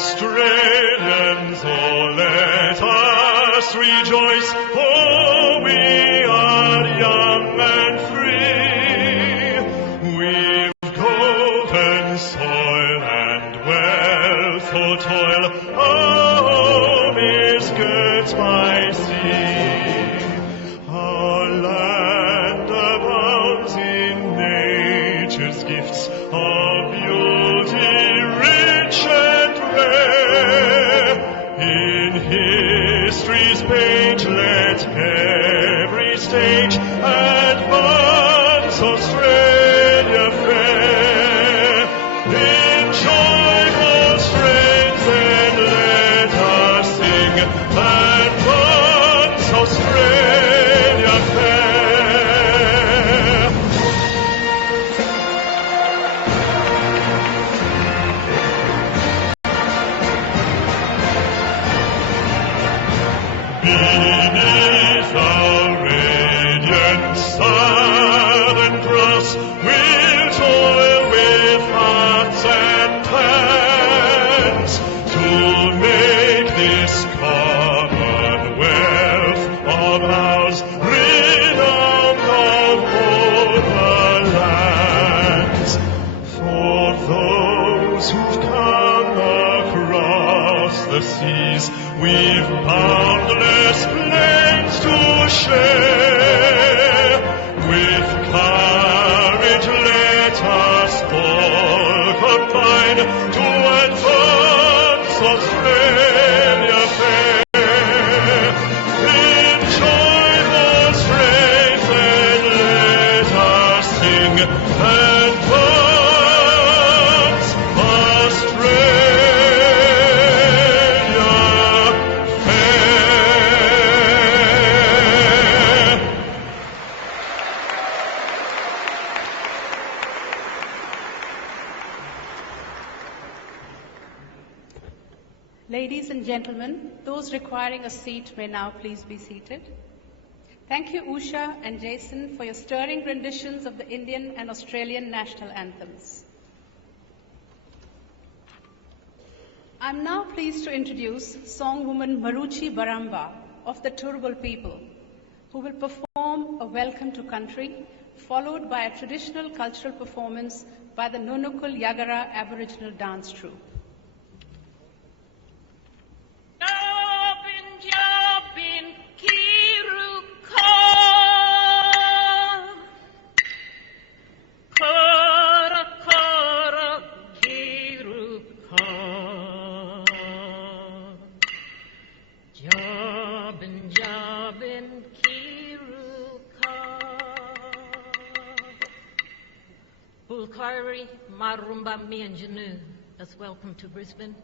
Australians, oh, let us rejoice, for we are young and free. We've golden soil and wealth for toil, our home is girt by sea. Our land abounds in nature's gifts of beauty rich and rare. In history's page let every stage advance Australia fair. In joyful strains then let us sing, advance Australia fair. Beneath our radiant southern cross, we'll toil with hearts and hands to make this commonwealth of ours renowned of all the lands. For those who've come across the seas, we've boundless plains to share. With courage let us all combine to advance Australia fair. In joyful strains then let us sing, advance Australia fair. Ladies and gentlemen, those requiring a seat may now please be seated. Thank you, Usha and Jason, for your stirring renditions of the Indian and Australian national anthems. I'm now pleased to introduce songwoman Maruchi Baramba of the Turrbal people, who will perform a Welcome to Country, followed by a traditional cultural performance by the Nunukul Yagara Aboriginal Dance Troupe. Jabin Kiruka, Kara Kara Kiruka, Jabin Kiruka, Bulkari Marumba Mianjanu, as welcome to Brisbane.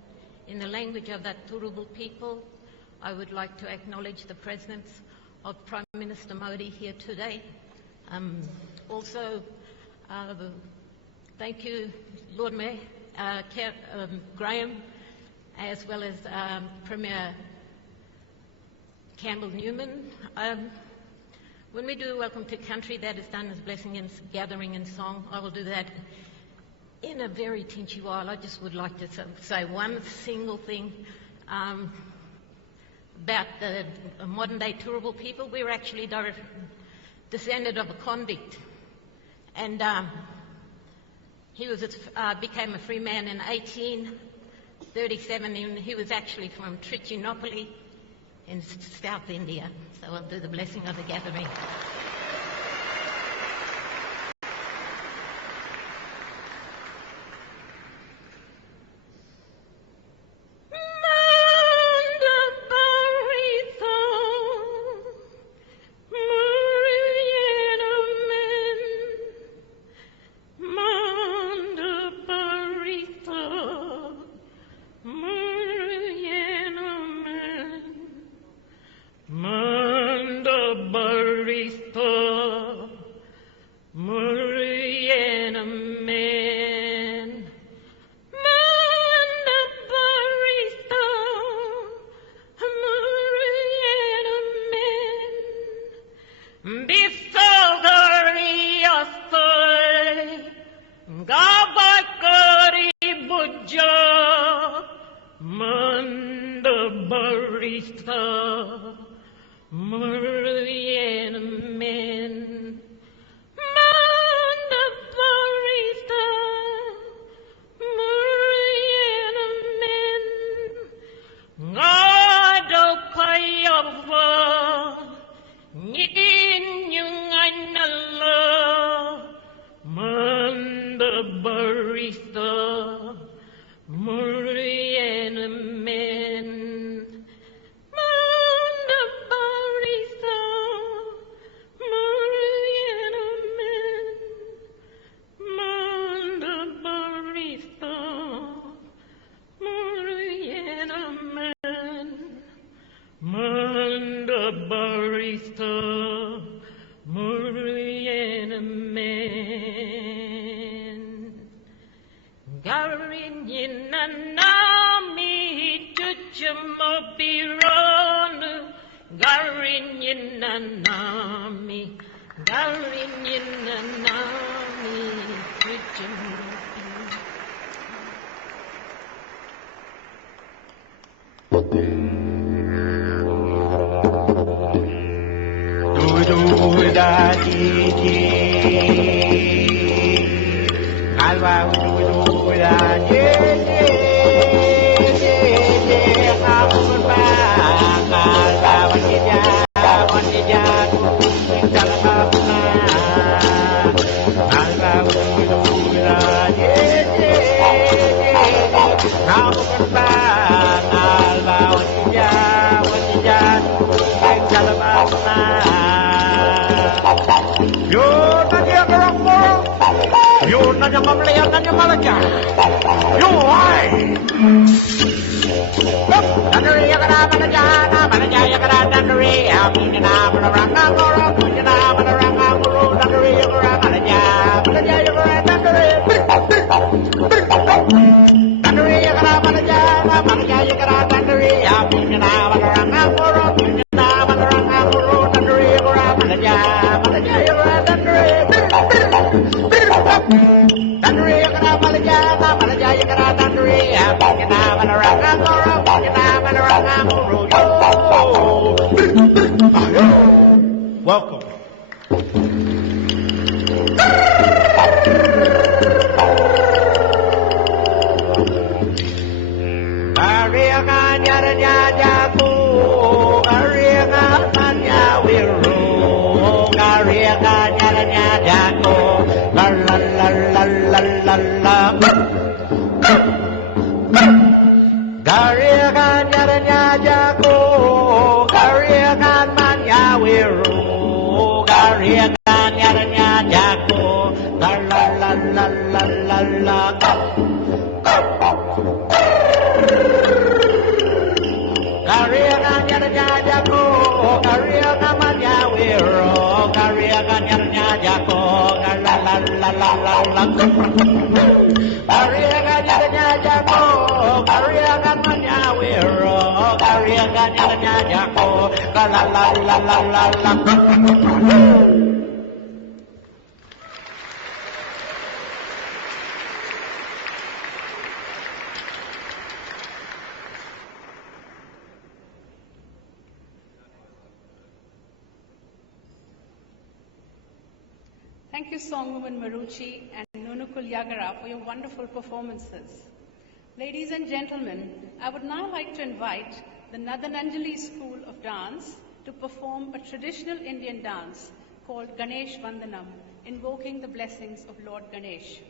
In the language of that Turrbal people, I would like to acknowledge the presence of Prime Minister Modi here today. Also, thank you, Lord Mayor Graham, as well as Premier Campbell Newman. When we do Welcome to Country, that is done as blessing and gathering and song. I will do that in a very tinchy while. I just would like to say one single thing about the modern-day Turrbal people. We were actually descended of a convict, and he became a free man in 1837, and he was actually from Trichinopoli in South India. So I'll do the blessing of the gathering. barista, Meridian men. Manda barista, Meridian men. Ngado payava, ngitin yung anala, Manda barista, Meridian men. Manda barista, Meridian men. Manda barista, Meridian men. Manda barista, Meridian men. Garin na nami tujumobiron. Garin na nami, garin na nami tujumobiron. Yun na yung mamalayan na yung malagyan. Yun ay! Dandari, yakara, manajaya, yakara, dandari. Amin na, malarang ang goro. Amin na, malarang ang goro. Dandari, yakara, manajaya, yakara, dandari. Dandari, yakara, manajaya, yakara, dandari. Amin na, malarang ang goro. Amin na, malarang ang goro. Dandari, yakara, manajaya, yakara, dandari. Dandari, yakara, manajaya, yakara, dandari. Amin na, malarang ang goro. Amin na, malarang ang goro. Welcome. Ariakan yaranya jaku, ariakan manya wiru, ariakan yaranya jaku, la la la la la la la. Ariakan yaranya jaku, ariakan manya wiru, ariakan yaranya jaku, la la la la la la la. Kariakan yaranya jago, kariakan manya wiro, kariakan yaranya jago, la la la la la la. Kariakan yaranya jago, kariakan manya wiro, kariakan yaranya jago, la la la la la la. Thank you, Songwoman Maruchi and Nunukul Yagara, for your wonderful performances. Ladies and gentlemen, I would now like to invite the Nadananjali School of Dance to perform a traditional Indian dance called Ganesh Vandanam, invoking the blessings of Lord Ganesh.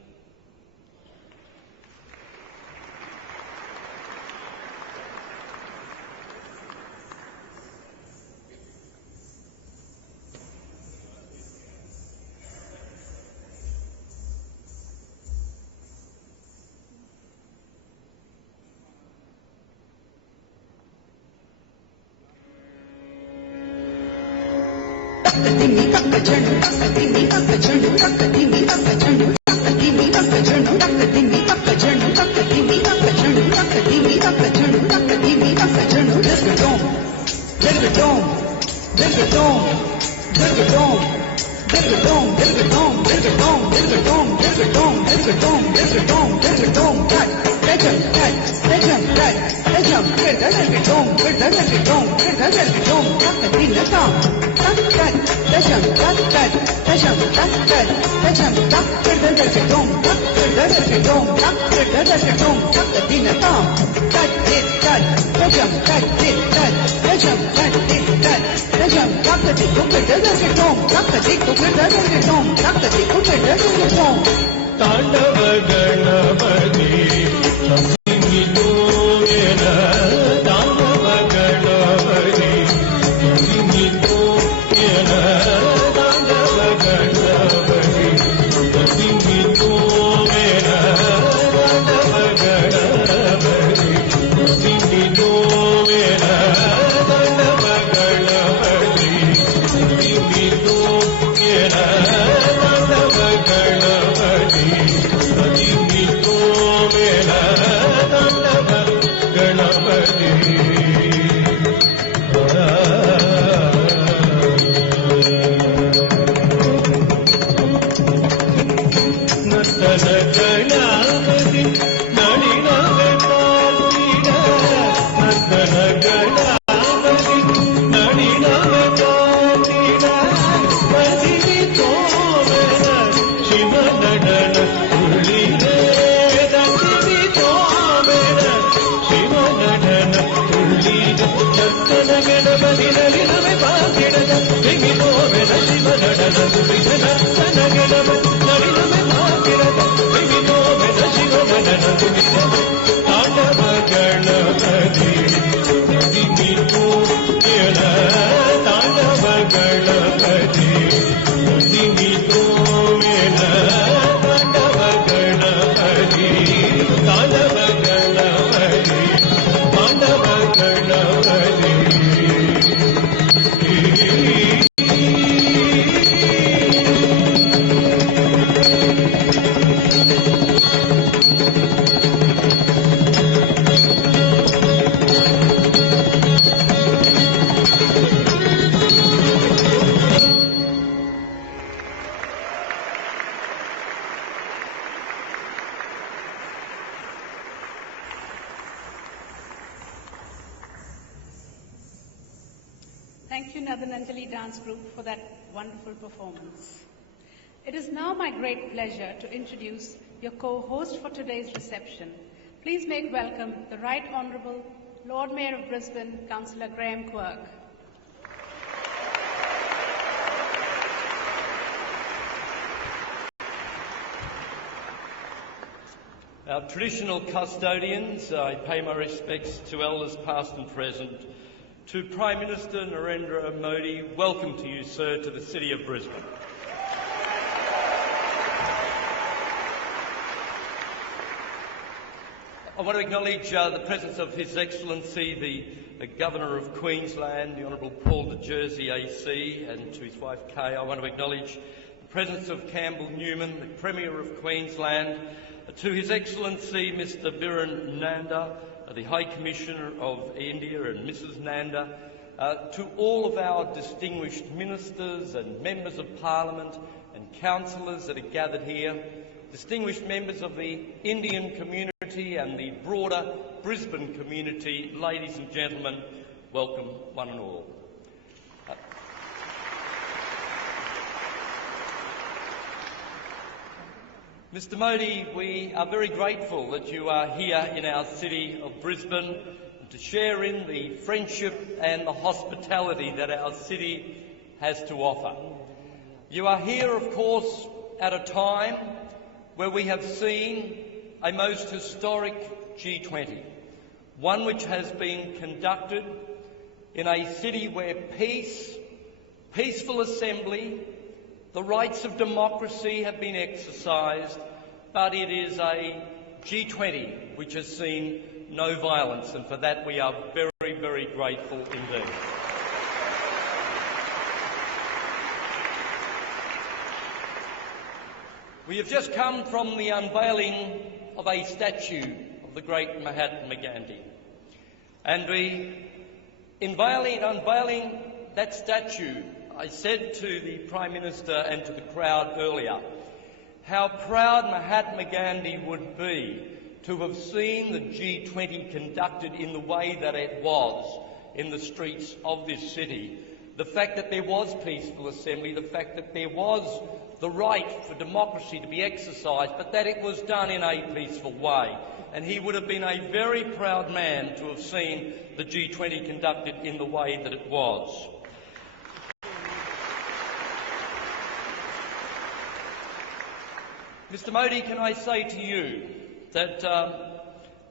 ತಾಂಡವ ಗಣಪತಿ ಸಂಗಿತೋಯನ ತಾಂಡವ ಗಣಪತಿ ಸಂಗಿತೋಯನ ತಾಂಡವ ಗಣಪತಿ ಸಂಗಿತೋಯನ ತಾಂಡವ ಗಣಪತಿ ಸಂಗಿತೋಯನ ತಾಂಡವ ಗಣಪತಿ ಸಂಗಿತೋಯನ ತಾಂಡವ ಗಣಪತಿ ಸಂಗಿತೋಯನ ತಾಂಡವ ಗಣಪತಿ ನರ್ತನ ಗಣಪತಿ ನಳಿನವೆ ಪಾಲ್ತಿನ ನರ್ತನ ಗಣಪತಿ ನಳಿನವೆ ಪಾಲ್ತಿನ ಮದಿವಿ ತೋಮನ ಶಿವ ನಡನ ತುಳಿದೆ ದಸಿವಿ ತೋಮನ ಶಿವ ನಡನ ತುಳಿದೆ ನರ್ತನ ಗಣಪತಿ ನಳಿನವೆ ಪಾಲ್ತಿನ ಬಿಗಿ ತೋಮನ ಶಿವ ನಡನ ತುಳಿದೆ ನರ್ತನ ಗಣಪತಿ ನಳಿನವೆ ಪಾಲ್ತಿನ ಬಿಗಿ ತೋಮನ ಶಿವ ನಡನ ತುಳಿದೆ ತಾಂಡವ ಗಣಪತಿ ಬಿಗಿ ತೋಮನ ತಾಂಡವ ಗಣಪತಿ ಬಿಗಿ ತೋಮನ ತಾಂಡವ ಗಣಪತಿ ತಾಂಡವ ಗಣಪತಿ ತಾಂಡವ Ganapati Thank you, Nadananjali Dance Group, for that wonderful performance. It is now my great pleasure to introduce your co-host for today's reception. Please make welcome the Right Honourable Lord Mayor of Brisbane, Councillor Graham Quirk. Our traditional custodians, I pay my respects to elders past and present. To Prime Minister Narendra Modi, welcome to you, sir, to the City of Brisbane. I want to acknowledge the presence of His Excellency, the Governor of Queensland, the Honourable Paul de Jersey AC, and to his wife Kay. I want to acknowledge the presence of Campbell Newman, the Premier of Queensland, to His Excellency Mr Biren Nanda, the High Commissioner of India, and Mrs Nanda, to all of our distinguished ministers and members of Parliament and councillors that are gathered here, distinguished members of the Indian community and the broader Brisbane community, ladies and gentlemen, welcome one and all. Mr Modi, we are very grateful that you are here in our city of Brisbane to share in the friendship and the hospitality that our city has to offer. You are here, of course, at a time where we have seen a most historic G20, one which has been conducted in a city where peace, peaceful assembly, the rights of democracy have been exercised, but it is a G20 which has seen no violence, and for that we are very, very grateful indeed. We have just come from the unveiling of a statue of the great Mahatma Gandhi, and unveiling that statue, I said to the Prime Minister and to the crowd earlier how proud Mahatma Gandhi would be to have seen the G20 conducted in the way that it was, in the streets of this city. The fact that there was peaceful assembly, the fact that there was the right for democracy to be exercised, but that it was done in a peaceful way. And he would have been a very proud man to have seen the G20 conducted in the way that it was. Mr Modi, can I say to you that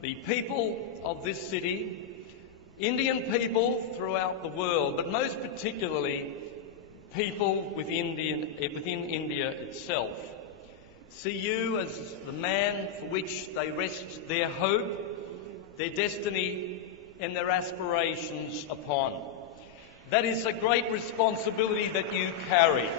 the people of this city, Indian people throughout the world, but most particularly people within India itself, see you as the man for which they rest their hope, their destiny and their aspirations upon. That is a great responsibility that you carry.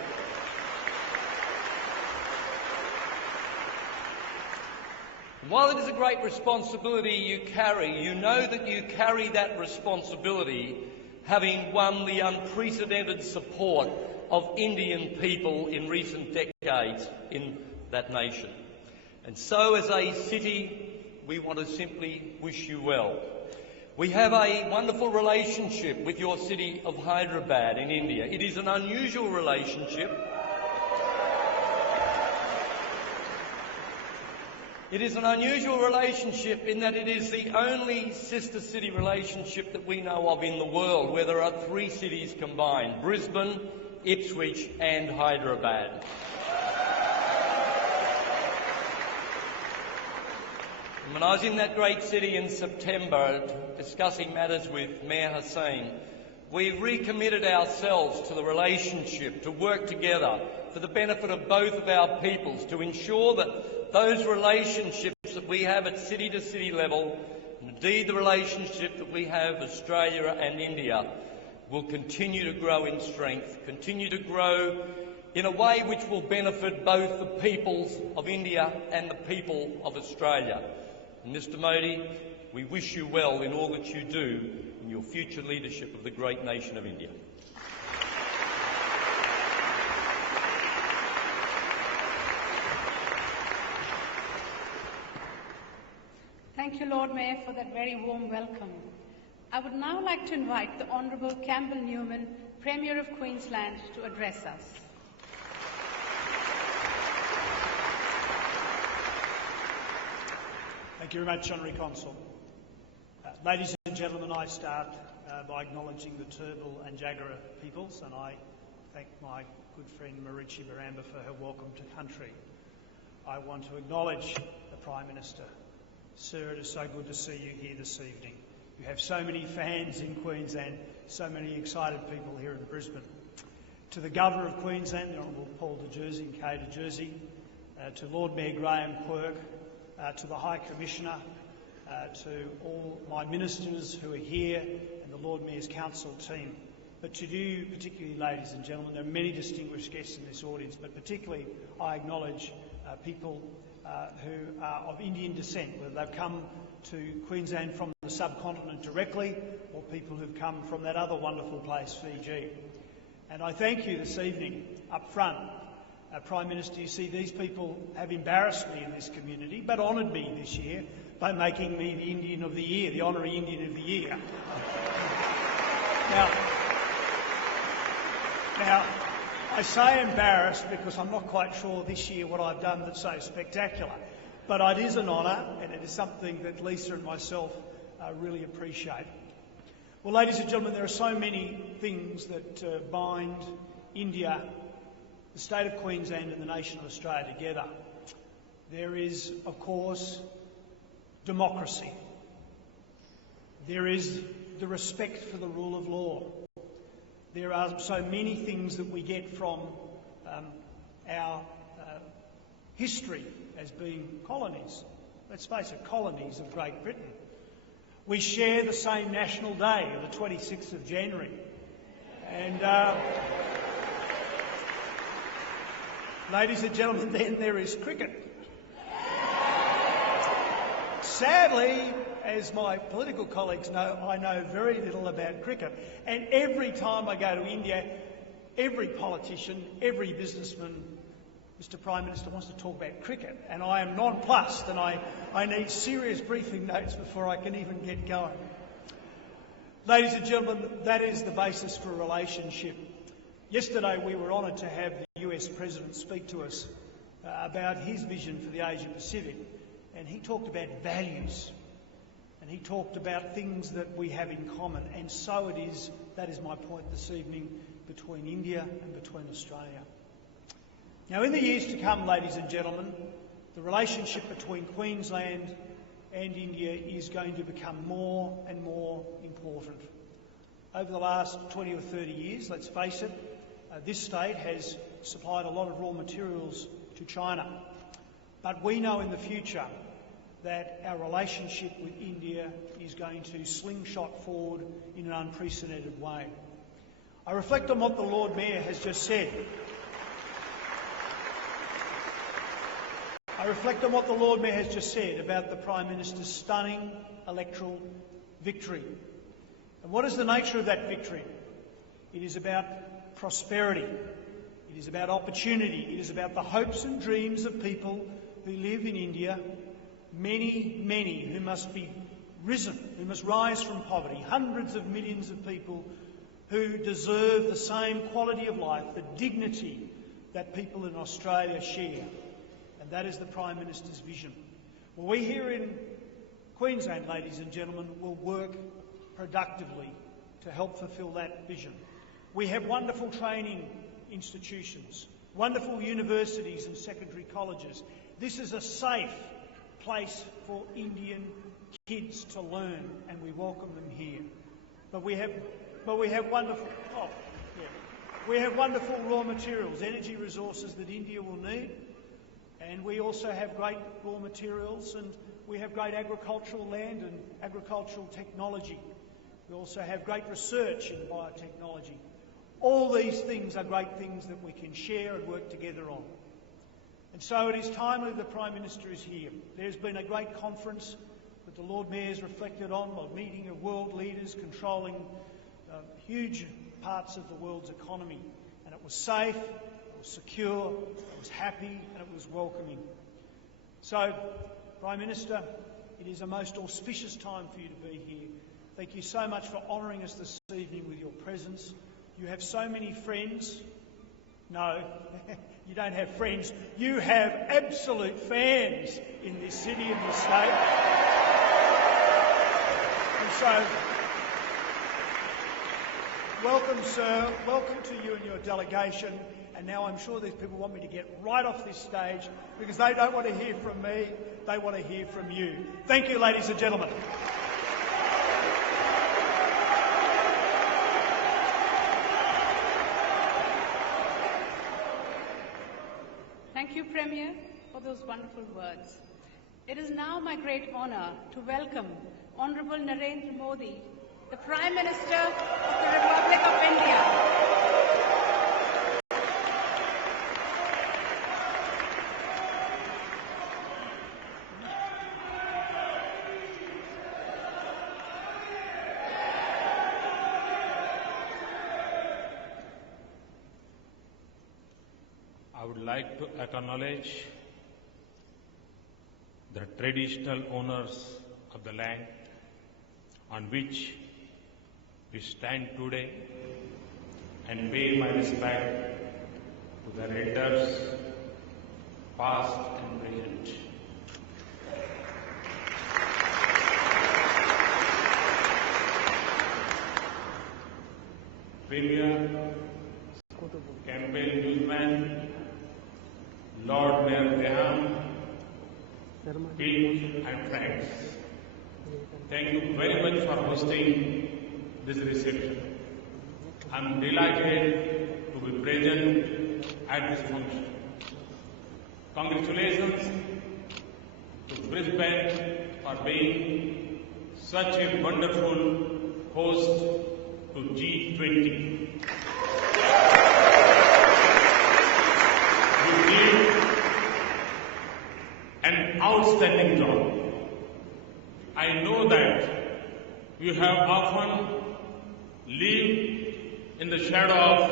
While it is a great responsibility you carry, you know that you carry that responsibility having won the unprecedented support of Indian people in recent decades in that nation. And so as a city, we want to simply wish you well. We have a wonderful relationship with your city of Hyderabad in India. It is an unusual relationship. It is an unusual relationship in that it is the only sister city relationship that we know of in the world where there are three cities combined: Brisbane, Ipswich and Hyderabad. And when I was in that great city in September discussing matters with Mayor Hussain, we recommitted ourselves to the relationship, to work together for the benefit of both of our peoples, to ensure that those relationships that we have at city-to-city level, and indeed the relationship that we have Australia and India, will continue to grow in strength, continue to grow in a way which will benefit both the peoples of India and the people of Australia. And Mr Modi, we wish you well in all that you do in your future leadership of the great nation of India. Thank you, Lord Mayor, for that very warm welcome. I would now like to invite the Honourable Campbell Newman, Premier of Queensland, to address us. Thank you very much, Honorary Consul. Ladies and gentlemen, I start by acknowledging the Turrbal and Jagera peoples, and I thank my good friend Maruchi Baramba for her welcome to country. I want to acknowledge the Prime Minister. Sir, it is so good to see you here this evening. You have so many fans in Queensland, so many excited people here in Brisbane. To the Governor of Queensland, the Honourable Paul de Jersey and Kay de Jersey, to Lord Mayor Graham Quirk, to the High Commissioner, to all my ministers who are here and the Lord Mayor's Council team. But to you, particularly ladies and gentlemen, there are many distinguished guests in this audience, but particularly I acknowledge people who are of Indian descent, whether they've come to Queensland from the subcontinent directly or people who've come from that other wonderful place, Fiji. And I thank you this evening up front. Prime Minister, you see, these people have embarrassed me in this community, but honoured me this year by making me the Indian of the Year, the Honorary Indian of the Year. Now, I say embarrassed because I'm not quite sure this year what I've done that's so spectacular, but it is an honour and it is something that Lisa and myself really appreciate. Well, ladies and gentlemen, there are so many things that bind India, the state of Queensland and the nation of Australia together. There is, of course, democracy. There is the respect for the rule of law. There are so many things that we get from our history as being colonies. Let's face it, colonies of Great Britain. We share the same national day, the 26th of January. And ladies and gentlemen, then there is cricket. Sadly, as my political colleagues know, I know very little about cricket. And every time I go to India, every politician, every businessman, Mr Prime Minister, wants to talk about cricket. And I am nonplussed, and I need serious briefing notes before I can even get going. Ladies and gentlemen, that is the basis for a relationship. Yesterday we were honoured to have the US President speak to us about his vision for the Asia Pacific, and he talked about values, and he talked about things that we have in common, and so it is, that is my point this evening, between India and between Australia. Now, in the years to come, ladies and gentlemen, the relationship between Queensland and India is going to become more and more important. Over the last 20 or 30 years, let's face it, this state has supplied a lot of raw materials to China. But we know in the future that our relationship with India is going to slingshot forward in an unprecedented way. I reflect on what the Lord Mayor has just said. I reflect on what the Lord Mayor has just said about the Prime Minister's stunning electoral victory. And what is the nature of that victory? It is about prosperity. It is about opportunity. It is about the hopes and dreams of people who live in India, many who must be risen, who must rise from poverty, hundreds of millions of people who deserve the same quality of life, the dignity that people in Australia share. And that is the Prime Minister's vision. Well, we here in Queensland, ladies and gentlemen, will work productively to help fulfil that vision. We have wonderful training institutions, wonderful universities and secondary colleges. This is a safe place for Indian kids to learn, and we welcome them here. But we have wonderful raw materials, energy resources that India will need. And we also have great raw materials, and we have great agricultural land and agricultural technology. We also have great research in biotechnology. All these things are great things that we can share and work together on. And so it is timely the Prime Minister is here. There's been a great conference that the Lord Mayor has reflected on, a meeting of world leaders controlling huge parts of the world's economy. And it was safe, it was secure, it was happy, and it was welcoming. So, Prime Minister, it is a most auspicious time for you to be here. Thank you so much for honouring us this evening with your presence. You have so many friends. No, you don't have friends. You have absolute fans in this city and this state. And so, welcome, sir. Welcome to you and your delegation. And now I'm sure these people want me to get right off this stage because they don't want to hear from me. They want to hear from you. Thank you, ladies and gentlemen. Thank you, Premier, for those wonderful words. It is now my great honour to welcome Honourable Narendra Modi, the Prime Minister of the Republic of India. I would like to acknowledge the traditional owners of the land on which we stand today and pay my respect to the elders, past and present. Premier Campbell, Newman, Lord Mayor Graham, Quirk and friends, thank you very much for hosting this reception. I am delighted to be present at this function. Congratulations to Brisbane for being such a wonderful host to G20. You did an outstanding job. I know that you have often lived in the shadow of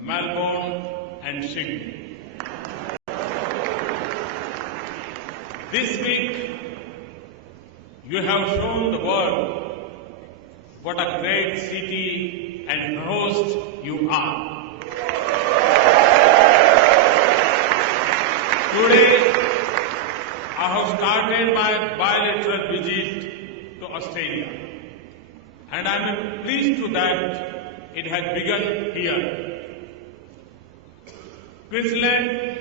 Melbourne and Sydney. This week, you have shown the world what a great city and host you are. Today, I have started my bilateral visit to Australia, and I am pleased to that it has begun here. Queensland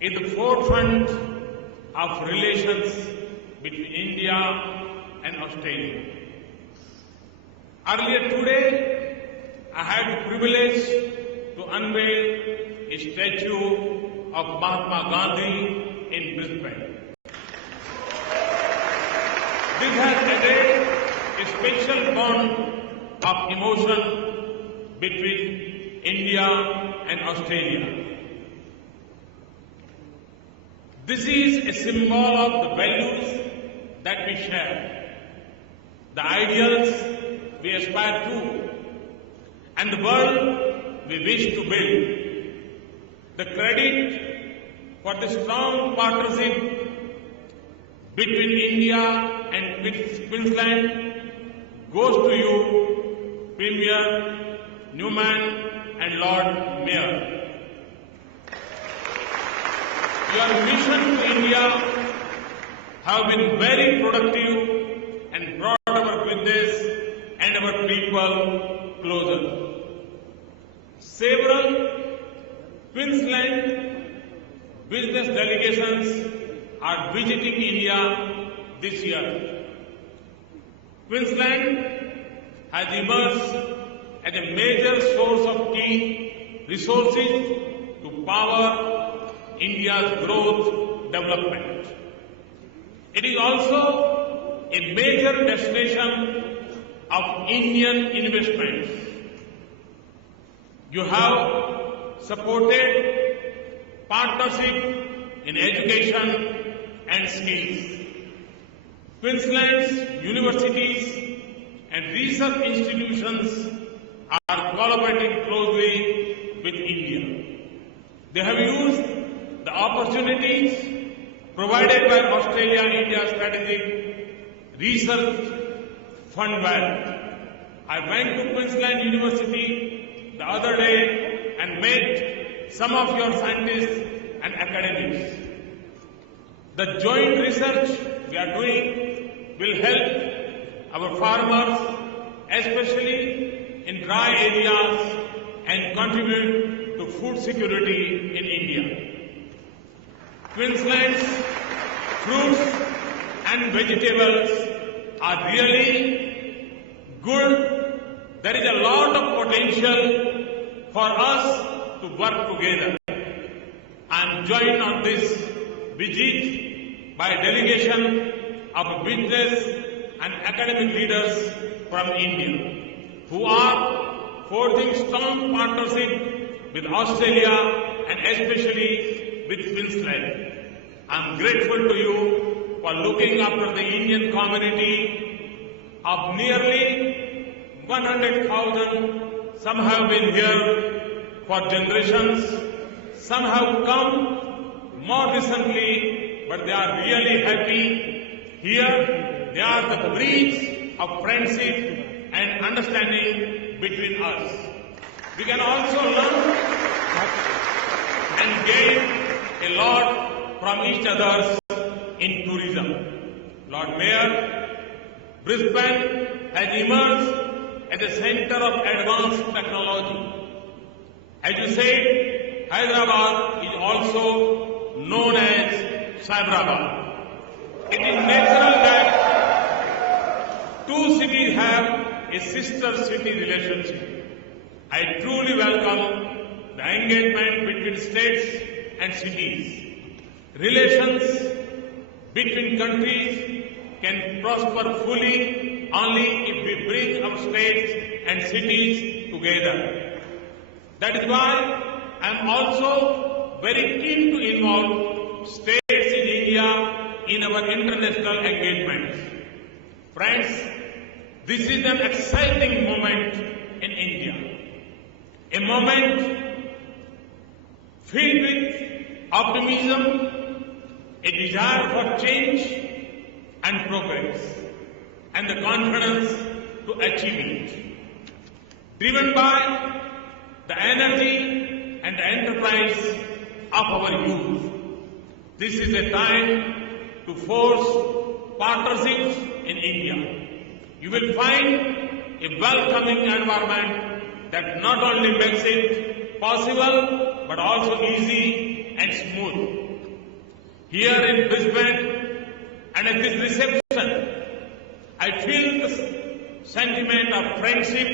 is the forefront of relations between India and Australia. Earlier today, I had the privilege to unveil a statue of Mahatma Gandhi in Brisbane. This has added a special bond of emotion between India and Australia. This is a symbol of the values that we share, the ideals we aspire to, and the world we wish to build. The credit for the strong partnership between India and Queensland goes to you, Premier, Newman, and Lord Mayor. Your mission to India have been very productive and brought our business and our people closer. Several Queensland business delegations are visiting India this year. Queensland has emerged as a major source of key resources to power India's growth development. It is also a major destination of Indian investments. You have supported partnership in education and skills. Queensland's universities and research institutions are collaborating closely with India. They have used the opportunities provided by Australia-India Strategic Research Fund well. I went to Queensland University the other day and met some of your scientists and academics. The joint research we are doing will help our farmers, especially in dry areas, and contribute to food security in India. Queensland's fruits and vegetables are really good. There is a lot of potential for us to work together. I am joined on this visit by a delegation of business and academic leaders from India who are forging strong partnership with Australia and especially with Queensland. I am grateful to you for looking after the Indian community of nearly 100,000. Some have been here for generations. Some have come more recently, but they are really happy. Here, they are the bridge of friendship and understanding between us. We can also learn and gain a lot from each other in tourism. Lord Mayor, Brisbane has emerged as a center of advanced technology. As you said, Hyderabad is also known as Cyberabad. It is natural that two cities have a sister city relationship. I truly welcome the engagement between states and cities. Relations between countries can prosper fully only if we bring our states and cities together. That is why I am also very keen to involve states in India in our international engagements. Friends, this is an exciting moment in India. A moment filled with optimism, a desire for change and progress, and the confidence to achieve it. Driven by the energy and the enterprise of our youth, this is a time to force partnerships in India. You will find a welcoming environment that not only makes it possible but also easy and smooth. Here in Brisbane and at this reception, I feel the sentiment of friendship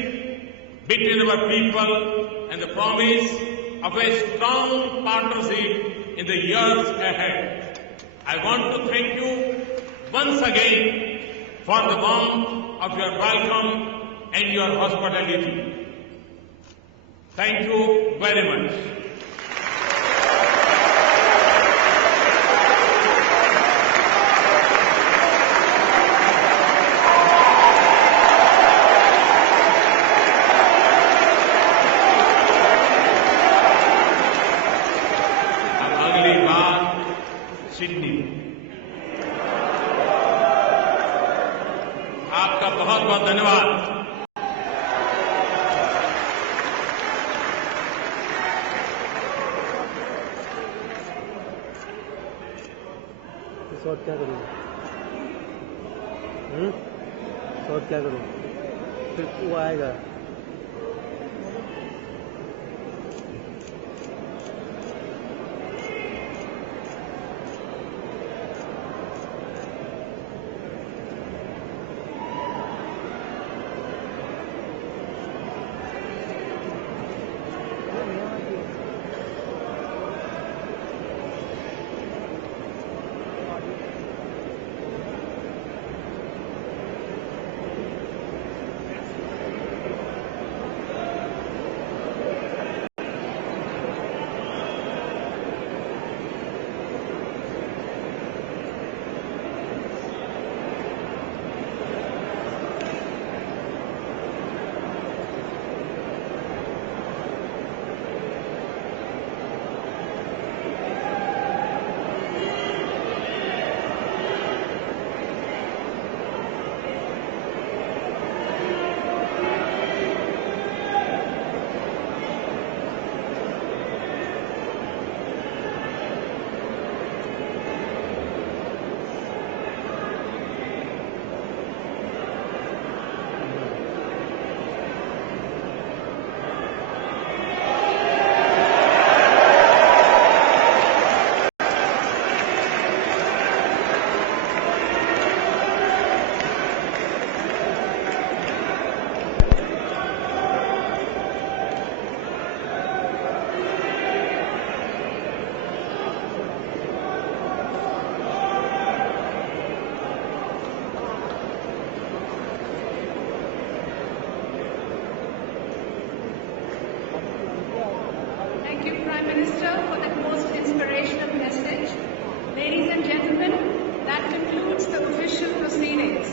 between our people and the promise of a strong partnership in the years ahead. I want to thank you once again for the warmth of your welcome and your hospitality. Thank you very much. Sydney आपका बहुत बहुत धन्यवाद। Shot क्या करूँ? Shot क्या करूँ? फिर वो आएगा। Minister, for that most inspirational message. Ladies and gentlemen, that concludes the official proceedings.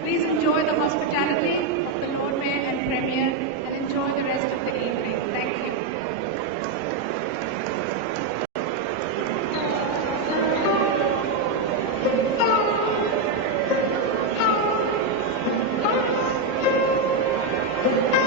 Please enjoy the hospitality of the Lord Mayor and Premier and enjoy the rest of the evening. Thank you. Thank you.